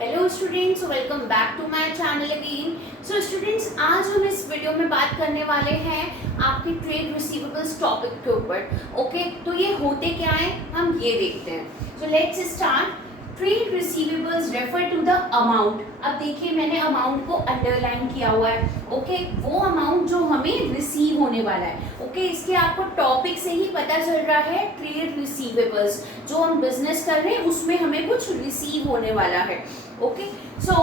Hello students, welcome back to my channel again. So students, आज हम इस video में बात करने वाले हैं आपके ट्रेड रिसीवेबल्स टॉपिक के ऊपर। ओके, तो ये होते क्या है हम ये देखते हैं। So let's start. Trade receivables refer to the amount. अब देखिए, मैंने अमाउंट को अंडरलाइन किया हुआ है। ओके, वो अमाउंट जो हमें रिसीव होने वाला है। ओके, इसके आपको टॉपिक से ही पता चल रहा है ट्रेड रिसीवेबल्स, जो हम बिजनेस कर रहे हैं उसमें हमें कुछ रिसीव होने वाला है। ओके, सो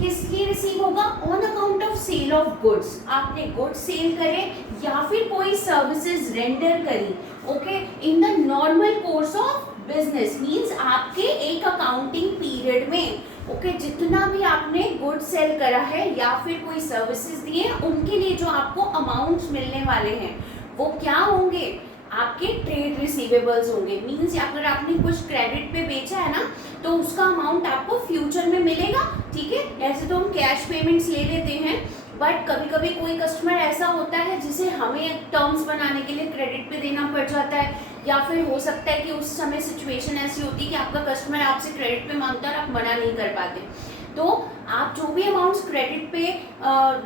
किसकी रिसीव होगा? On account of sale of goods. आपने गुड्स सेल करे या फिर कोई सर्विसेज रेंडर करी, okay, in the normal course of business, means आपके एक अकाउंटिंग पीरियड में। ओके, जितना भी आपने गुड्स सेल करा है या फिर कोई सर्विसेज दिए, उनके लिए जो आपको अमाउंट्स मिलने वाले हैं वो क्या होंगे? आपके ट्रेड रिसीवेबल्स होंगे। मींस अगर आपने कुछ क्रेडिट पे बेचा है ना, तो उसका अमाउंट आपको फ्यूचर में मिलेगा। ठीक है, ऐसे तो हम कैश पेमेंट्स ले लेते हैं, बट कभी कभी कोई कस्टमर ऐसा होता है जिसे हमें टर्म्स बनाने के लिए क्रेडिट पे देना पड़ जाता है, या फिर हो सकता है कि उस समय सिचुएशन ऐसी होती है कि आपका कस्टमर आपसे क्रेडिट पे मांगता है और आप मना नहीं कर पाते। तो आप जो भी अमाउंट्स क्रेडिट पे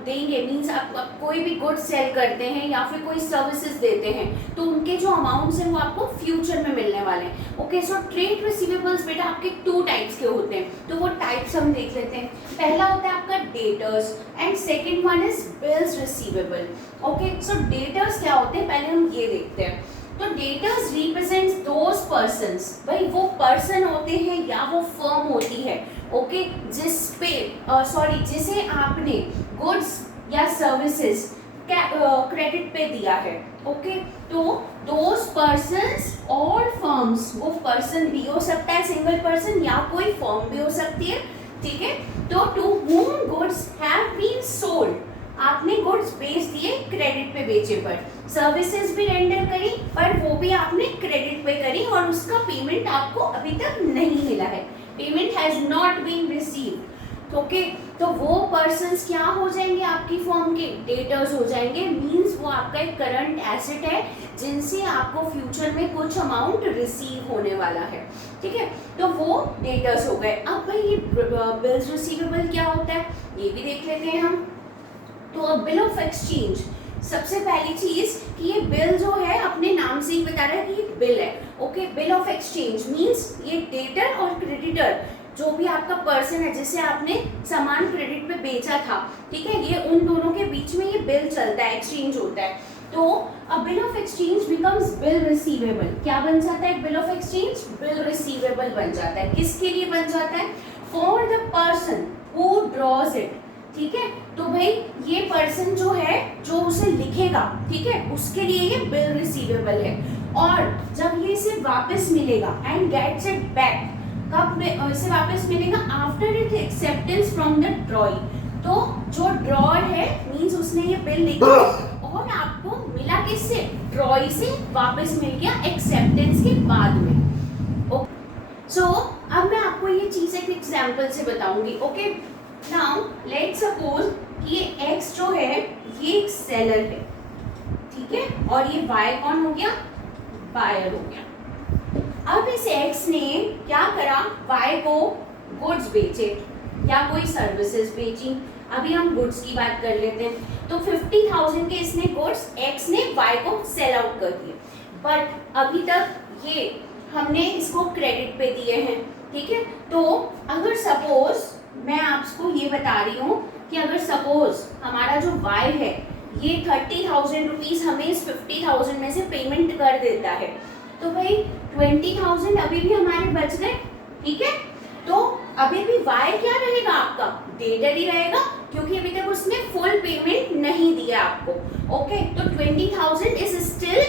देंगे, मींस आप कोई भी गुड सेल करते हैं या फिर कोई सर्विसेज देते हैं, तो उनके जो अमाउंट्स हैं वो आपको फ्यूचर में मिलने वाले हैं। ओके, सो ट्रेड रिसीवेबल्स बेटा आपके 2 टाइप्स के होते हैं, तो वो टाइप्स हम देख लेते हैं। पहला होता है आपका debtors and second one is bills receivable. Okay, so debtors क्या होते हैं पहले हम ये देखते हैं। तो डेटर्स रिप्रेजेंट्स दोज पर्सन्स, भाई वो पर्सन होते हैं या वो फर्म होती है, ओके, जिसे आपने गुड्स या सर्विसेज क्रेडिट पे दिया है। ओके, तो दोज पर्सन्स और फर्म्स, वो पर्सन भी हो सकता है सिंगल पर्सन, या कोई फर्म भी हो सकती है। ठीक है, तो to whom goods have been sold, आपने गुड्स बेच दिए क्रेडिट पे बेचे पर, सर्विसेज भी रेंडर करी पर वो भी आपने क्रेडिट पे करी और उसका पेमेंट आपको अभी तक नहीं मिला है, payment has not been received. Okay, तो वो पर्सन्स क्या हो जाएंगे? आपकी फर्म के डेटर्स हो जाएंगे। मींस वो आपका एक करंट एसेट है जिनसे आपको फ्यूचर में कुछ अमाउंट रिसीव होने वाला है। ठीक है, तो वो डेटर्स हो गए। अब भाई ये बिल्स रिसीवेबल क्या होता है ये भी देख लेते हैं हम। तो अब बिल ऑफ एक्सचेंज, सबसे पहली चीज कि ये बिल जो है अपने नाम से ही बता रहा है कि ये बिल है। Okay, bill of exchange means ये डेटर और क्रेडिटर, जो भी आपका पर्सन है जिसे आपने सामान क्रेडिट पे बेचा था, ठीक है, ये उन दोनों के बीच में ये बिल चलता है, एक्सचेंज होता है। तो अ bill of exchange becomes bill receivable. क्या बन जाता है bill of exchange? Bill receivable बन जाता है। किसके लिए बन जाता है? For the person who draws it. ठीक है, तो भाई ये पर्सन जो है जो उसे लिखेगा, ठीक है, उसके लिए ये बिल रिसीवेबल है। और जब ये इसे वापस मिलेगा एंड गेट्स इट बैक, कब इसे वापस मिलेगा? After it acceptance from the ड्रॉई। तो जो ड्रॉअर है मींस उसने ये बिल लिखा और आपको मिला किससे? ड्रॉई से वापस मिल गया एक्सेप्टेंस के बाद में। सो अब मैं आपको ये चीज एक एग्जांपल से बताऊंगी। ओके, नाउ लेट्स सपोज कि ये x जो है ये एक सेलर है, ठीक है, और ये y कौन हो गया? बायर हो गया। अब इस x ने क्या करा? y को गुड्स बेचे या कोई सर्विसेज बेची। अभी हम गुड्स की बात कर लेते हैं। तो 50,000 के इसने गुड्स x ने y को सेल आउट कर दिए, बट अभी तक ये हमने इसको क्रेडिट पे दिए हैं। ठीक है, तो अगर सपोज मैं आपको ये बता रही हूँ कि अगर सपोज हमारा जो y है ये 30,000 रुपीज हमें इस 50,000 में से पेमेंट कर देता है, तो भाई 20,000 अभी भी हमारे बच गए। ठीक है, तो अभी भी y क्या रहेगा? आपका डेटर ही रहेगा, क्योंकि अभी तक उसने फुल पेमेंट नहीं दिया आपको। ओके, तो 20,000 इज स्टिल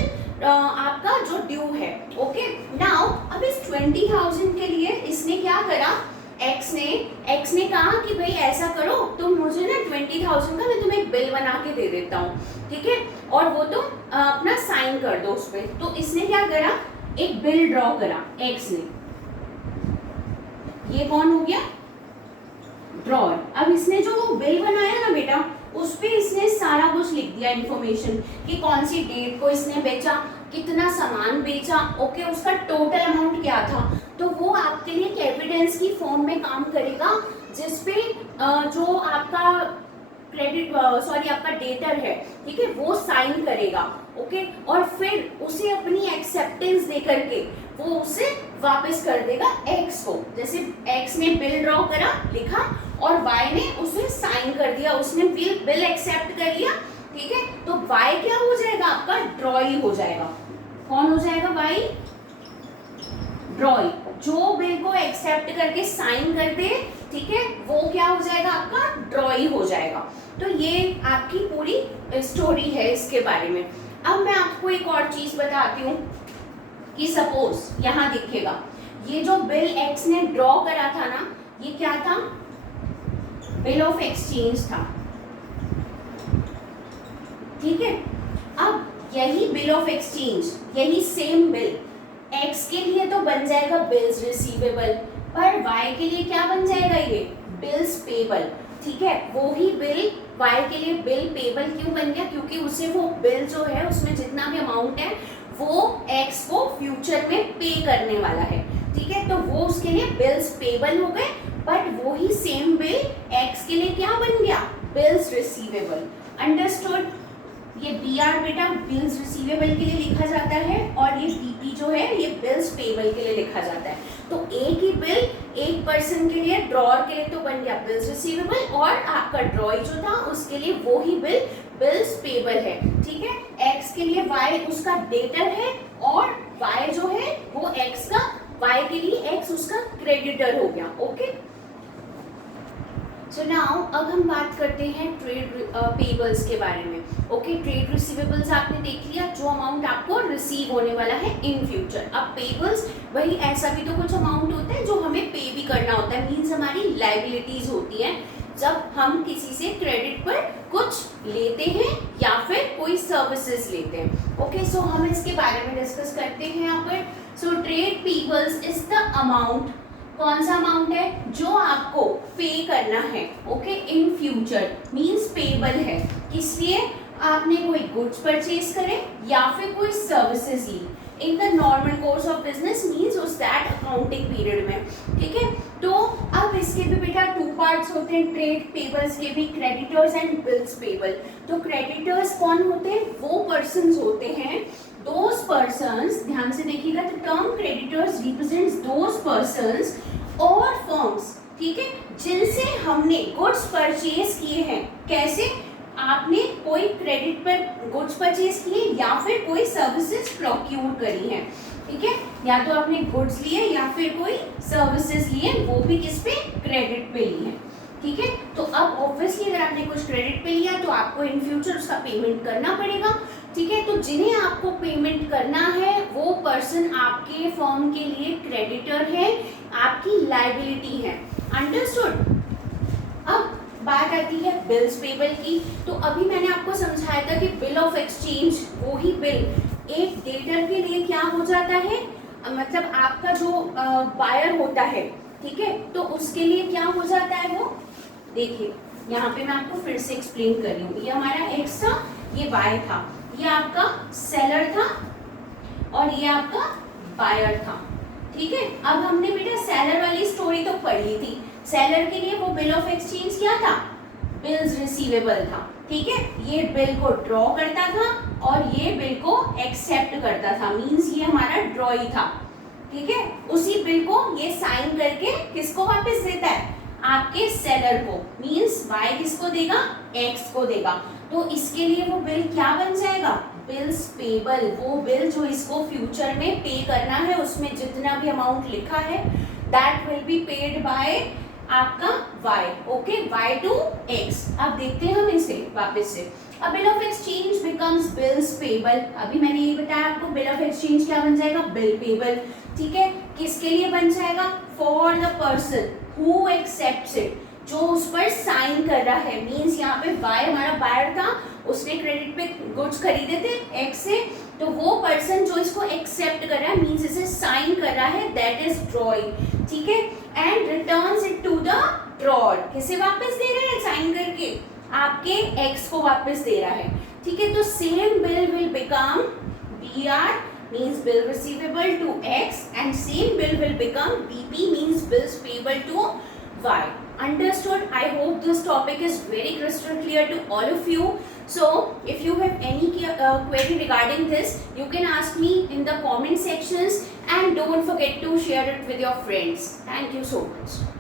आपका जो ड्यू है। ओके, नाउ अब इस 20,000 के लिए इसने क्या करा? एक्स ने कहा कि भाई ऐसा करो, तुम मुझे ना 20,000 का मैं तुम्हें एक बिल बना के दे देता हूँ, ठीक है, और वो तुम अपना साइन कर दो उस पर। तो इसने क्या करा? एक बिल ड्रॉ करा एक्स ने। ये कौन हो गया? ड्रॉअर। अब इसने जो बिल बनाया ना बेटा, उस पे इसने सारा कुछ लिख दिया इन्फॉर्मेशन कि कौन सी डेट को इसने बेचा, कितना सामान बेचा, ओके, उसका टोटल अमाउंट क्या था। तो वो आपके लिए एक एविडेंस की फॉर्म में काम करेगा, जो आपका क्रेडिट सॉरी आपका डेटर है, ठीक है, वो साइन करेगा, ओके, और फिर उसे अपनी एक्सेप्टेंस दे करके वो उसे वापस कर देगा एक्स को। जैसे एक्स ने बिल ड्रॉ करा, लिखा, और वाई ने उसे साइन कर दिया, उसने बिल एक्सेप्ट कर लिया, ठीक है, तो वाई क्या हो जाएगा, आपका ड्रॉई हो जाएगा। कौन हो जाएगा, वाई ड्रॉई, जो बिल को एक्सेप्ट करके साइन कर दे, ठीक है, वो क्या हो जाएगा, आपका ड्रॉई हो जाएगा। तो ये आपकी पूरी स्टोरी है इसके बारे में। अब मैं आपको एक और चीज बताती हूँ कि सपोज यहाँ दिखेगा, ये जो बिल एक्स ने ड्रॉ करा था ना, ये क्या था, बिल ऑफ एक्सचेंज था, ठीक है। अब यही बिल ऑफ एक्सचेंज, यही सेम बिल एक्स के लिए तो बन जाएगा बिल्स रिसीवेबल, पर वाई के लिए क्या बन जाएगा, ये बिल्स पेबल, ठीक है। वो ही बिल वाई के लिए बिल पेबल क्यों बन गया, क्योंकि उसे वो बिल जो है उसमें जितना भी अमाउंट है वो एक्स को फ्यूचर में पे करने वाला है, ठीक है, तो वो उसके लिए बिल्स पेबल हो गए। बट वो ही सेम बिल एक्स के लिए क्या बन गया, बिल्स रिसीवेबल। अंडरस्टूड। ये बी आर बेटा बिल्स रिसीवेबल के लिए लिखा जाता है, और ये बी पी जो है ये बिल्स पेबल के लिए लिखा जाता है। तो एक ही बिल एक पर्सन के लिए, ड्रॉअर के लिए तो बन गया बिल्स रिसीवेबल, और आपका ड्रॉई जो था उसके लिए वो ही बिल बिल्स पेबल है, ठीक है। एक्स के लिए वाई उसका डेटर है, और वाई जो है वो एक्स का, वाई के लिए एक्स उसका क्रेडिटर हो गया, ओके। सो नाउ अब हम बात करते हैं ट्रेड पेबल्स के बारे में, ओके। ट्रेड रिसीवेबल्स आपने देख लिया, जो अमाउंट आपको रिसीव होने वाला है इन फ्यूचर। अब पेबल्स वही, ऐसा भी तो कुछ अमाउंट होता है जो हमें पे भी करना होता है, मीन्स हमारी लाइबिलिटीज होती है जब हम किसी से क्रेडिट पर कुछ लेते हैं या फिर कोई सर्विसेज लेते हैं, ओके। सो हम इसके बारे में डिस्कस करते हैं यहाँ पर। So trade payables is the amount, कौन सा अमाउंट है जो आपको पे करना है, okay, in future, means payable है, इसलिए आपने कोई गुड्स परचेज करे या फिर कोई सर्विसेज ली in the normal course of business, means उस दैट अकाउंटिंग पीरियड में, ठीक है। तो अब इसके भी बेटा टू पार्ट्स होते हैं ट्रेड पेबल्स के भी, क्रेडिटर्स एंड बिल्स पेबल। तो क्रेडिटर्स कौन होते हैं, वो पर्संस होते हैं, those persons, ध्यान से देखिएगा, the term creditors represents those persons और firms, ठीक है, जिनसे हमने गुड्स परचेज किए हैं। कैसे, आपने कोई क्रेडिट पर गुड्स परचेज किए या फिर कोई सर्विसेज प्रोक्यूर करी हैं, ठीक है, या तो आपने गुड्स लिए या फिर कोई सर्विसेज लिए, वो भी किस पे, क्रेडिट पे लिए हैं, ठीक है। तो अब ऑब्वियसली अगर आपने कुछ क्रेडिट पे लिया तो आपको इन फ्यूचर उसका पेमेंट करना पड़ेगा, ठीक है। तो जिन्हें आपको पेमेंट करना है वो पर्सन आपके फर्म के लिए क्रेडिटर है, आपकी लायबिलिटी है, अंडरस्टूड। अब बात आती है बिल्स पेबल की। तो अभी मैंने आपको समझाया था कि बिल ऑफ एक्सचेंज, वो ही बिल एक डेटर के लिए क्या हो जाता है, मतलब आपका जो बायर होता है, ठीक है, तो उसके लिए क्या हो जाता है वो, देखिए यहाँ पे मैं आपको फिर से एक्सप्लेन कर रही हूँ। ये हमारा एक्स था, ये वाई था, ये आपका सेलर था और ये आपका बायर था, ठीक है। अब हमने बेटा सेलर वाली स्टोरी तो पढ़ ली थी। सेलर के लिए वो बिल ऑफ एक्सचेंज क्या था, बिल्स रिसीवेबल था, ठीक है। ये बिल को ड्रॉ करता था और ये बिल को एक्सेप्ट करता था, मींस ये हमारा ड्रॉई था, ठीक है। उसी बिल को ये साइन करके किसको वापस देता है, आपके सेलर को, मींस वाई किसको देगा, एक्स को देगा। तो इसके लिए वो बिल क्या बन जाएगा, बिल्स पेबल। वो बिल जो इसको फ्यूचर में पे करना है, उसमें जितना भी अमाउंट लिखा है that will be paid by आपका y, okay, y to x। अब देखते हैं हम इसे वापस से। अब bill of exchange becomes bills payable. अभी मैंने ये बताया आपको, बिल ऑफ एक्सचेंज क्या बन जाएगा, बिल पेबल, ठीक है। किसके लिए बन जाएगा, for the person who accepts it, जो उस पर साइन कर रहा है, मींस यहाँ पे y हमारा बायर था, उसने क्रेडिट पे गुड्स खरीदे थे x से, तो वो पर्सन जो इसको एक्सेप्ट कर रहा है, मींस इसे साइन कर रहा है, दैट इज ड्रॉई, ठीक है, and returns it to the drawer. किसे वापस दे रहे हैं, साइन करके आपके x को वापस दे रहा है, ठीक है। तो same bill will become BR means bill receivable to X and same bill will become BP means bills payable to Y, Understood? I hope this topic is very crystal clear to all of you. So if you have any query regarding this, you can ask me in the comment sections, and don't forget to share it with your friends. Thank you so much.